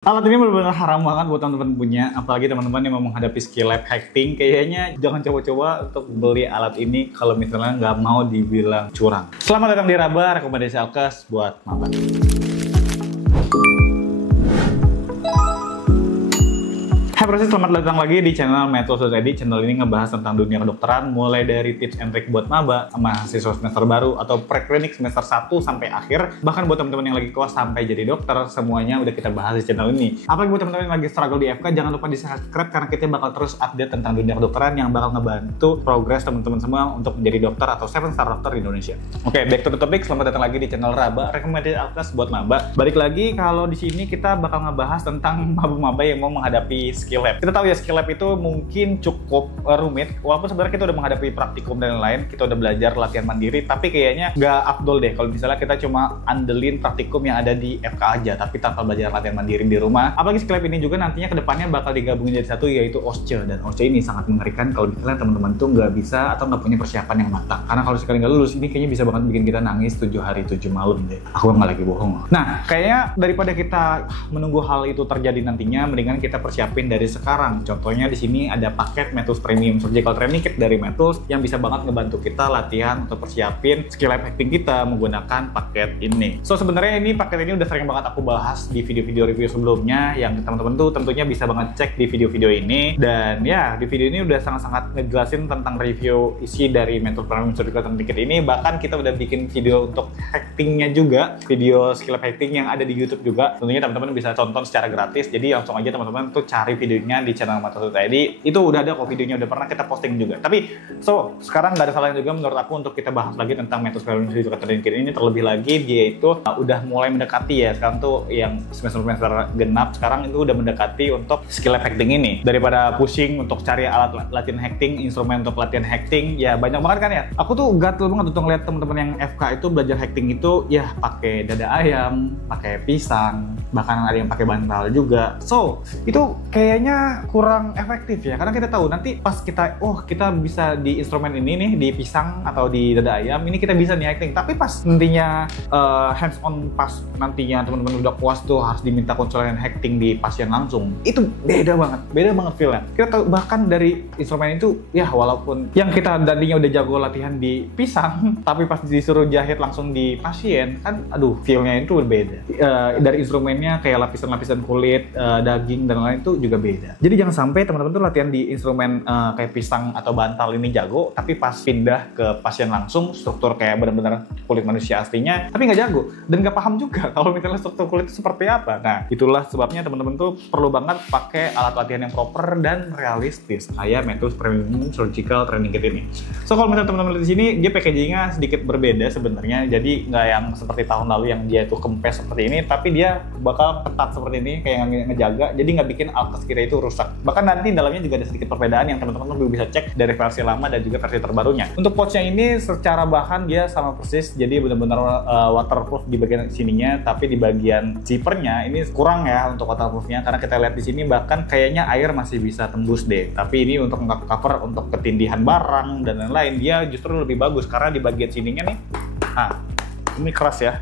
Alat ini benar-benar haram banget buat teman-teman punya, apalagi teman-teman yang mau menghadapi skill lab hacking. Kayaknya jangan coba-coba untuk beli alat ini kalau misalnya nggak mau dibilang curang. Selamat datang di Raba, rekomendasi Alkes buat maba. Hai proses, selamat datang lagi di channel Metro.id. Channel ini ngebahas tentang dunia kedokteran, mulai dari tips and trick buat maba, mahasiswa semester baru, atau pre-klinik semester 1 sampai akhir. Bahkan buat teman-teman yang lagi kelas sampai jadi dokter, semuanya udah kita bahas di channel ini. Apalagi buat teman-teman yang lagi struggle di FK, jangan lupa di-subscribe karena kita bakal terus update tentang dunia kedokteran yang bakal ngebantu progres teman-teman semua untuk menjadi dokter atau 7-star dokter di Indonesia. Oke, back to the topic. Selamat datang lagi di channel Raba, rekomendasi Alkes buat maba. Balik lagi, kalau di sini kita bakal ngebahas tentang maba-maba yang mau menghadapi skill lab. Kita tahu ya, skill lab itu mungkin cukup rumit, walaupun sebenarnya kita udah menghadapi praktikum dan lain-lain, kita udah belajar latihan mandiri, tapi kayaknya nggak afdol deh kalau misalnya kita cuma andelin praktikum yang ada di FK aja, tapi tanpa belajar latihan mandiri di rumah. Apalagi skill lab ini juga nantinya kedepannya bakal digabungin jadi satu, yaitu OSCE, dan OSCE ini sangat mengerikan kalau misalnya teman-teman tuh nggak bisa atau nggak punya persiapan yang matang. Karena kalau sekali nggak lulus, ini kayaknya bisa banget bikin kita nangis 7 hari 7 malam deh. Aku nggak lagi bohong. Nah, kayaknya daripada kita menunggu hal itu terjadi nantinya, mendingan kita persiapin dari sekarang. Contohnya di sini ada paket Metals Premium Surgical Training Kit dari Metals yang bisa banget ngebantu kita latihan untuk persiapin skill lab hacking kita menggunakan paket ini. So sebenarnya ini paket ini udah sering banget aku bahas di video-video review sebelumnya, yang teman-teman tuh tentunya bisa banget cek di video-video ini. Dan ya, di video ini udah sangat-sangat ngejelasin tentang review isi dari Metals Premium Surgical Training Kit ini. Bahkan kita udah bikin video untuk hackingnya juga, video skill lab hacking yang ada di YouTube juga. Tentunya teman-teman bisa tonton secara gratis. Jadi langsung aja teman-teman tuh cari videonya di channel Metro.id. Itu udah ada kok videonya, udah pernah kita posting juga. Tapi sekarang nggak ada salahnya juga menurut aku untuk kita bahas lagi tentang Metals Premium Surgical Training Kit ini. Terlebih lagi dia itu udah mulai mendekati ya, sekarang tuh yang semester genap sekarang itu udah mendekati untuk skill lab hacking ini. Daripada pusing untuk cari alat latihan hacking, instrumen untuk latihan hacking, ya banyak banget kan ya. Aku tuh gatel banget untuk ngeliat teman-teman yang FK itu belajar hacking itu ya pakai dada ayam, pakai pisang, bahkan ada yang pakai bantal juga. So itu kayaknya kurang efektif ya, karena kita tahu nanti pas kita kita bisa di instrumen ini nih, di pisang atau di dada ayam ini kita bisa nih hacking, tapi pas nantinya hands on, pas nantinya teman-teman udah puas tuh harus diminta konsultan hacking di pasien langsung, itu beda banget feelnya. Kita tahu bahkan dari instrumen itu ya, walaupun yang kita tadinya udah jago latihan di pisang tapi pas disuruh jahit langsung di pasien kan, aduh feelnya itu berbeda. Dari instrumennya kayak lapisan-lapisan kulit, daging dan lain itu juga beda. Jadi jangan sampai teman-teman tuh latihan di instrumen kayak pisang atau bantal ini jago, tapi pas pindah ke pasien langsung struktur kayak benar-benar kulit manusia aslinya, tapi nggak jago dan nggak paham juga kalau misalnya struktur kulit itu seperti apa. Nah, itulah sebabnya teman-teman tuh perlu banget pakai alat latihan yang proper dan realistis kayak Metals Premium Surgical Training Kit ini. So kalau misalnya teman-teman lihat di sini, dia packagingnya sedikit berbeda sebenarnya. Jadi nggak yang seperti tahun lalu yang dia tuh kempes seperti ini, tapi dia bakal ketat seperti ini kayak ngejaga. Jadi nggak bikin Alkes kita itu rusak. Bahkan nanti dalamnya juga ada sedikit perbedaan yang teman-teman bisa cek dari versi lama dan juga versi terbarunya. Untuk pouchnya ini secara bahan dia sama persis, jadi benar-benar waterproof di bagian sininya, tapi di bagian zippernya ini kurang ya untuk waterproofnya, karena kita lihat di sini bahkan kayaknya air masih bisa tembus deh. Tapi ini untuk cover untuk ketindihan barang dan lain-lain, dia justru lebih bagus karena di bagian sininya nih, ini keras ya.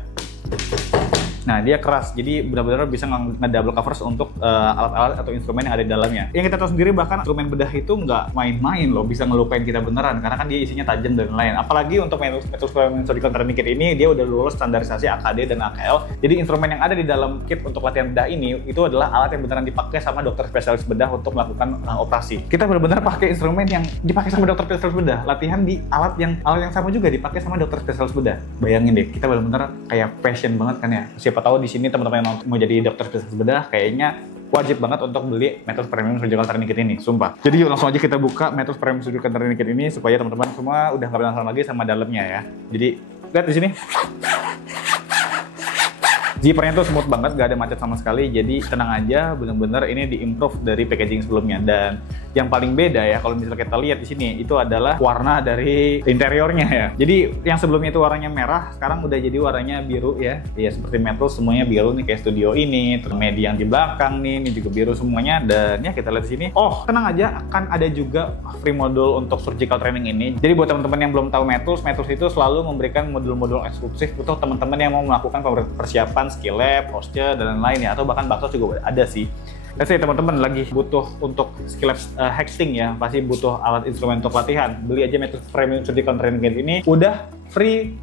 Nah, dia keras, jadi benar-benar bisa nge-double covers untuk alat-alat atau instrumen yang ada di dalamnya. Yang kita tahu sendiri, bahkan instrumen bedah itu nggak main-main loh, bisa ngelukain kita beneran, karena kan dia isinya tajam dan lain. Apalagi untuk Metals Premium Surgical Training Kit ini, dia udah lulus standarisasi AKD dan AKL. Jadi instrumen yang ada di dalam kit untuk latihan bedah ini, itu adalah alat yang beneran dipakai sama dokter spesialis bedah untuk melakukan operasi. Kita benar-benar pakai instrumen yang dipakai sama dokter spesialis bedah, latihan di alat yang sama juga dipakai sama dokter spesialis bedah. Bayangin deh, kita benar-benar kayak passion banget kan ya. Siapa tahu di sini teman-teman yang mau jadi dokter spesialis bedah kayaknya wajib banget untuk beli Metals Premium Surgical Training Kit ini, sumpah. Jadi yuk langsung aja kita buka Metals Premium Surgical Training Kit ini supaya teman-teman semua udah nggak penasaran lagi sama dalamnya ya. Jadi lihat di sini. Zippernya tuh smooth banget, gak ada macet sama sekali, jadi tenang aja, bener-bener ini di-improve dari packaging sebelumnya. Dan yang paling beda ya, kalau misalnya kita lihat di sini, itu adalah warna dari interiornya ya. Jadi yang sebelumnya itu warnanya merah, sekarang udah jadi warnanya biru ya. Ya seperti Metals semuanya biru nih, kayak studio ini, terus media yang di belakang nih, ini juga biru semuanya. Dan ya kita lihat di sini, tenang aja, akan ada juga free modul untuk surgical training ini. Jadi buat teman-teman yang belum tahu Metals itu selalu memberikan modul-modul eksklusif untuk teman-teman yang mau melakukan persiapan misalkan skill lab, posture dan lain-lain ya, atau bahkan baksos juga ada sih. Let's say teman-teman lagi butuh untuk skill lab hacking ya, pasti butuh alat instrumen untuk latihan. Beli aja Metus Premium Surgical Training Kit ini, udah free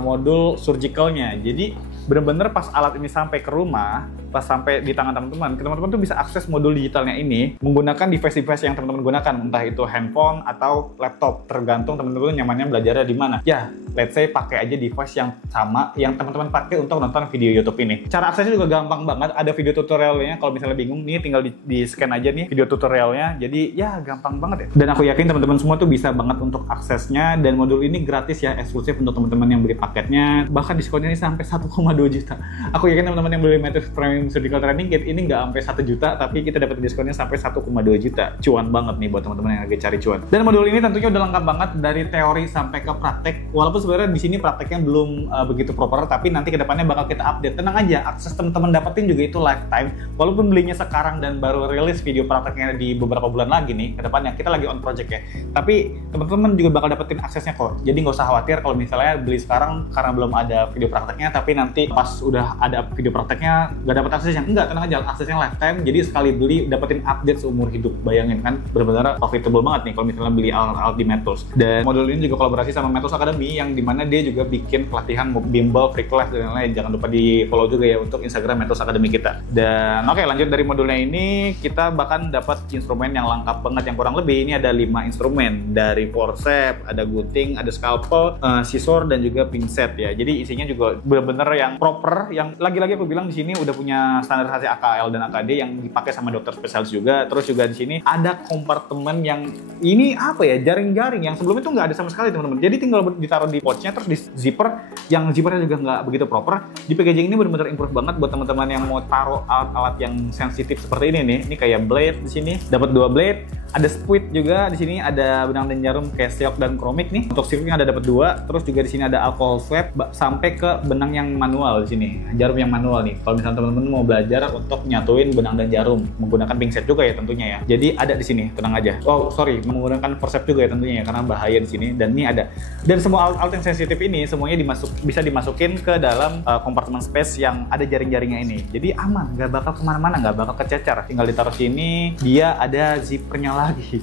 modul surgicalnya. Jadi bener-bener pas alat ini sampai ke rumah, pas sampai di tangan teman-teman tuh bisa akses modul digitalnya ini menggunakan device-device yang teman-teman gunakan, entah itu handphone atau laptop, tergantung teman-teman nyamannya belajarnya di mana. Ya, let's say pakai aja device yang sama yang teman-teman pakai untuk nonton video YouTube ini. Cara aksesnya juga gampang banget, ada video tutorialnya. Kalau misalnya bingung nih, tinggal di scan aja nih video tutorialnya. Jadi ya gampang banget ya. Dan aku yakin teman-teman semua tuh bisa banget untuk aksesnya, dan modul ini gratis ya, eksklusif untuk teman-teman yang beli paketnya. Bahkan diskonnya ini sampai 1,2 juta. Aku yakin teman-teman yang beli Metus Premium Surgical Training Kit ini nggak sampai 1 juta, tapi kita dapat diskonnya sampai 1,2 juta. Cuan banget nih buat teman-teman yang lagi cari cuan. Dan modul ini tentunya udah lengkap banget dari teori sampai ke praktek. Walaupun sebenarnya di sini prakteknya belum begitu proper, tapi nanti kedepannya bakal kita update. Tenang aja, akses teman-teman dapetin juga itu lifetime. Walaupun belinya sekarang dan baru rilis video prakteknya di beberapa bulan lagi nih, kedepannya kita lagi on project ya. Tapi teman-teman juga bakal dapetin aksesnya kok. Jadi nggak usah khawatir kalau misalnya beli sekarang karena belum ada video prakteknya, tapi nanti pas udah ada video prakteknya nggak dapat aksesnya. Enggak, tenang aja, aksesnya lifetime. Jadi sekali beli dapetin update seumur hidup. Bayangin kan, benar-benar profitable banget nih kalau misalnya beli alat-alat di Metus. Dan modul ini juga kolaborasi sama Metus Academy, yang dimana dia juga bikin pelatihan bimbel, free class dan lain-lain. Jangan lupa di follow juga ya untuk Instagram Metus Academy kita. Dan oke, lanjut dari modulnya ini, kita bahkan dapat instrumen yang lengkap banget, yang kurang lebih ini ada 5 instrumen, dari forceps, ada gunting, ada scalpel, scissor dan juga pinset ya. Jadi isinya juga benar-benar yang proper, yang lagi-lagi aku bilang di sini udah punya standarisasi AKL dan AKD yang dipakai sama dokter spesialis juga. Terus juga di sini ada kompartemen yang ini apa ya, jaring-jaring yang sebelumnya tuh nggak ada sama sekali teman-teman. Jadi tinggal ditaruh di pouchnya, terus di zipper, yang zippernya juga nggak begitu proper. Di packaging ini benar-benar improve banget buat teman-teman yang mau taruh alat-alat yang sensitif seperti ini nih. Ini kayak blade di sini, dapat 2 blade. Ada squid juga di sini, ada benang dan jarum kayak silk dan chromik nih. Untuk silknya ada dapat 2. Terus juga di sini ada alcohol swab sampai ke benang yang manual di sini, jarum yang manual nih. Kalau misalnya teman-teman mau belajar untuk nyatuin benang dan jarum menggunakan pinset juga ya tentunya ya. Jadi ada di sini, tenang aja. Oh sorry, menggunakan forceps juga ya tentunya ya, karena bahaya di sini. Dan ini ada. Dan semua alat-alat yang sensitif ini semuanya bisa dimasukin ke dalam kompartemen space yang ada jaring-jaringnya ini. Jadi aman, nggak bakal kemana-mana, nggak bakal kececer. Tinggal ditaruh sini, dia ada zippernya lagi.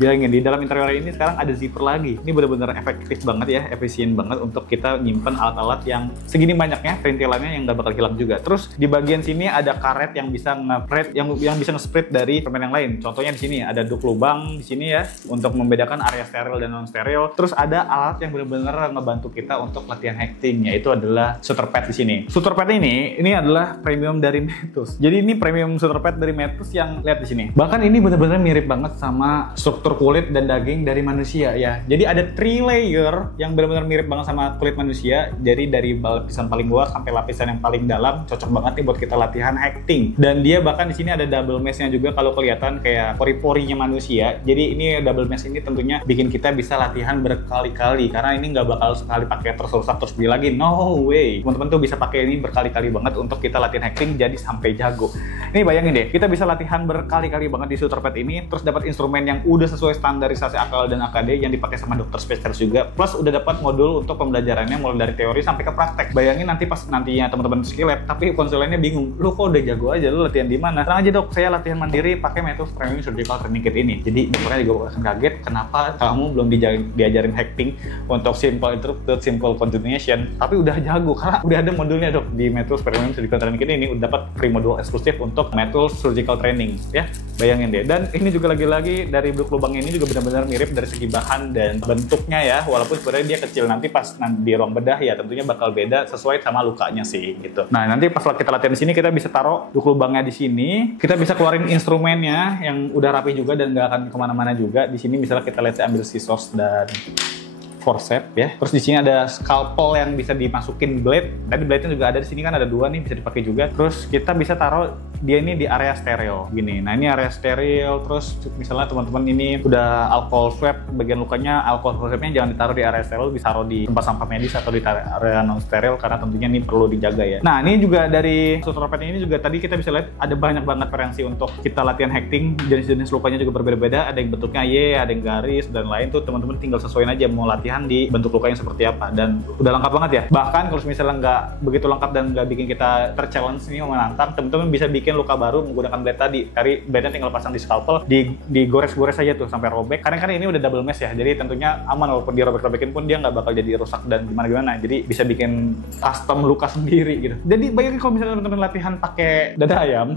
Bilangin, di dalam interior ini sekarang ada zipper lagi. Ini benar-benar efektif banget ya, efisien banget untuk kita nyimpen alat-alat yang segini banyaknya, perintilannya yang nggak bakal hilang juga. Terus di bagian sini ada karet yang bisa nge-spread, yang bisa nge-spread dari permen yang lain. Contohnya di sini ada duk lubang di sini ya, untuk membedakan area steril dan non steril. Terus ada alat yang benar-benar ngebantu kita untuk latihan hacking, yaitu adalah suture pad di sini. Suture pad ini adalah premium dari Metus. Jadi ini premium suture pad dari Metus yang lihat di sini. Bahkan ini benar-benar mirip banget sama struktur kulit dan daging dari manusia ya. Jadi ada 3 layer yang benar-benar mirip banget sama kulit manusia. Jadi dari lapisan paling luar sampai lapisan yang paling dalam, cocok banget nih buat kita latihan hacking. Dan dia bahkan di sini ada double mesh-nya juga, kalau kelihatan kayak pori-porinya manusia. Jadi ini double mesh ini tentunya bikin kita bisa latihan berkali-kali, karena ini nggak bakal sekali pakai terus rusak terus beli lagi. No way. Teman-teman tuh bisa pakai ini berkali-kali banget untuk kita latihan hacking jadi sampai jago. Ini bayangin deh, kita bisa latihan berkali-kali banget di suture pad ini, terus dapat instrumen yang udah sesuai standarisasi AKL dan AKD yang dipakai sama dokter spesialis juga, plus udah dapat modul untuk pembelajarannya mulai dari teori sampai ke praktek. Bayangin nanti pas nantinya teman-teman skill lab, tapi konsulennya bingung, lu kok udah jago aja, lu latihan di mana? Tenang aja dok, saya latihan mandiri pakai Metus Premium Surgical Training Kit ini. Jadi dokternya juga akan kaget, kenapa kamu belum diajarin hacking untuk simple interrupted, simple continuation, tapi udah jago karena udah ada modulnya dok di Metus Premium Surgical Training Kit ini. Udah dapat free modul eksklusif untuk Metus Surgical Training ya. Bayangin deh. Dan ini juga lagi-lagi dari duk lubang ini juga benar-benar mirip dari segi bahan dan bentuknya ya, walaupun sebenarnya dia kecil. Nanti pas di ruang bedah ya tentunya bakal beda sesuai sama lukanya sih gitu. Nah nanti pas kita latihan di sini kita bisa taruh duk lubangnya di sini, kita bisa keluarin instrumennya yang udah rapi juga dan nggak akan kemana-mana juga. Di sini misalnya kita lihat ambil scissors dan forceps ya. Terus di sini ada scalpel yang bisa dimasukin blade. Tadi blade-nya juga ada di sini kan, ada 2 nih bisa dipakai juga. Terus kita bisa taruh dia ini di area stereo gini. Nah ini area stereo, terus misalnya teman-teman ini udah alcohol swab bagian lukanya, alcohol swabnya jangan ditaruh di area stereo, ditaruh di tempat sampah medis atau di area non steril karena tentunya ini perlu dijaga ya. Nah ini juga dari suture pad ini juga tadi kita bisa lihat ada banyak banget variasi untuk kita latihan hacking. Jenis-jenis lukanya juga berbeda-beda, ada yang bentuknya Y, ada yang garis dan lain tuh teman-teman tinggal sesuaiin aja mau latihan di bentuk lukanya seperti apa, dan udah lengkap banget ya. Bahkan kalau misalnya nggak begitu lengkap dan nggak bikin kita ter-challenge nih menantang, teman-teman bisa bikin luka baru menggunakan blade tadi. Cari blade-nya tinggal pasang di scalpel, digores-gores aja tuh sampai robek. Karena ini udah double mesh ya, jadi tentunya aman walaupun dirobek-robekin pun dia nggak bakal jadi rusak dan gimana-gimana. Jadi bisa bikin custom luka sendiri gitu. Jadi bayangin kalau misalnya teman-teman latihan pakai dada ayam,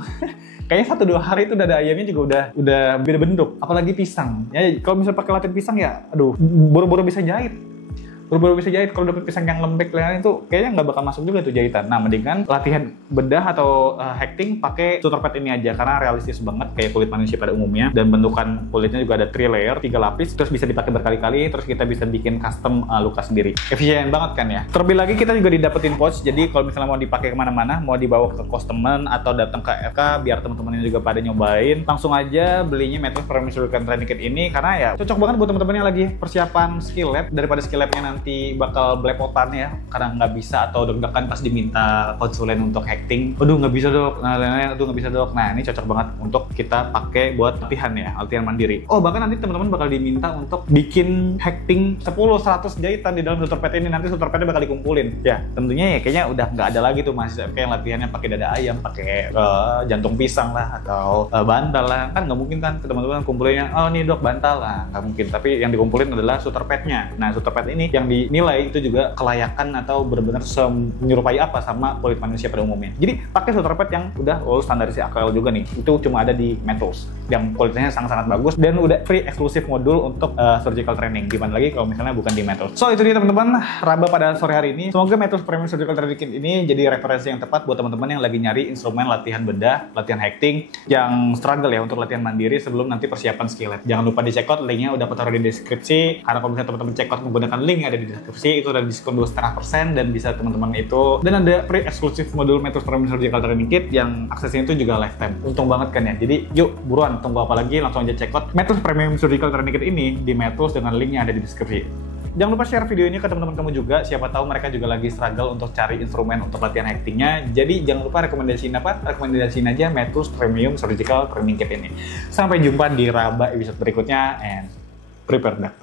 kayaknya 1-2 hari itu dada ayamnya juga udah beda bentuk. Apalagi pisang. Ya kalau misalnya pakai latihan pisang ya, aduh, buru-buru bisa jahit. Baru bisa jahit. Kalau dapet pisang yang lembek lain itu kayaknya nggak bakal masuk juga tuh jahitan. Nah mendingan latihan bedah atau hacking pakai suture pad ini aja karena realistis banget kayak kulit manusia pada umumnya, dan bentukan kulitnya juga ada 3 layer, 3 lapis, terus bisa dipakai berkali-kali, terus kita bisa bikin custom luka sendiri. Efisien banget kan ya. Terlebih lagi kita juga didapetin pouch, jadi kalau misalnya mau dipakai kemana-mana, mau dibawa ke kos temen atau datang ke FK biar teman-teman ini juga pada nyobain, langsung aja belinya Matrix Premium Surgical Training Kit ini karena ya cocok banget buat teman-teman yang lagi persiapan skill lab, daripada skill labnya nanti bakal belepotan ya karena nggak bisa atau deg-degan pas diminta konsulen untuk hacking. Aduh nggak bisa dok, aduh nggak bisa dok. Nah ini cocok banget untuk kita pakai buat latihan ya, latihan mandiri. Oh bahkan nanti teman-teman bakal diminta untuk bikin hacking 10-100 jahitan di dalam suture pad ini. Nanti suture padnya bakal dikumpulin. Ya tentunya ya kayaknya udah nggak ada lagi tuh mahasiswa FK yang latihannya pakai dada ayam, pakai jantung pisang lah atau bantal lah. Kan nggak mungkin kan teman-teman kumpulinnya, oh nih dok bantal lah, nggak mungkin. Tapi yang dikumpulin adalah suture padnya. Nah suture pad ini yang dinilai itu juga kelayakan atau benar-benar menyerupai apa sama kulit manusia pada umumnya. Jadi pakai suture pad yang udah lolos standarisasi AKL juga nih. Itu cuma ada di Metals yang kualitasnya sangat-sangat bagus dan udah free eksklusif modul untuk surgical training. Gimana lagi kalau misalnya bukan di Metals. So itu dia teman-teman raba pada sore hari ini. Semoga Metals Premium Surgical Training Kit ini jadi referensi yang tepat buat teman-teman yang lagi nyari instrumen latihan bedah, latihan hacking yang struggle ya untuk latihan mandiri sebelum nanti persiapan skill lab. Jangan lupa di check out, linknya udah aku taruh di deskripsi. Karena kalau misalnya teman-teman check out menggunakan link yang ada di deskripsi, itu ada diskon 2,5% dan bisa teman-teman itu, dan ada free eksklusif modul Matrix Premium Surgical Training Kit yang aksesnya itu juga lifetime. Untung banget kan ya. Jadi yuk buruan, tunggu apa lagi, langsung aja check out Matrix Premium Surgical Training Kit ini di Matrix dengan linknya ada di deskripsi. Jangan lupa share video ini ke teman-teman kamu juga, siapa tahu mereka juga lagi struggle untuk cari instrumen untuk latihan hacking-nya. Jadi jangan lupa rekomendasiin apa? Rekomendasiin aja Matrix Premium Surgical Training Kit ini. Sampai jumpa di raba episode berikutnya and prepare doctor.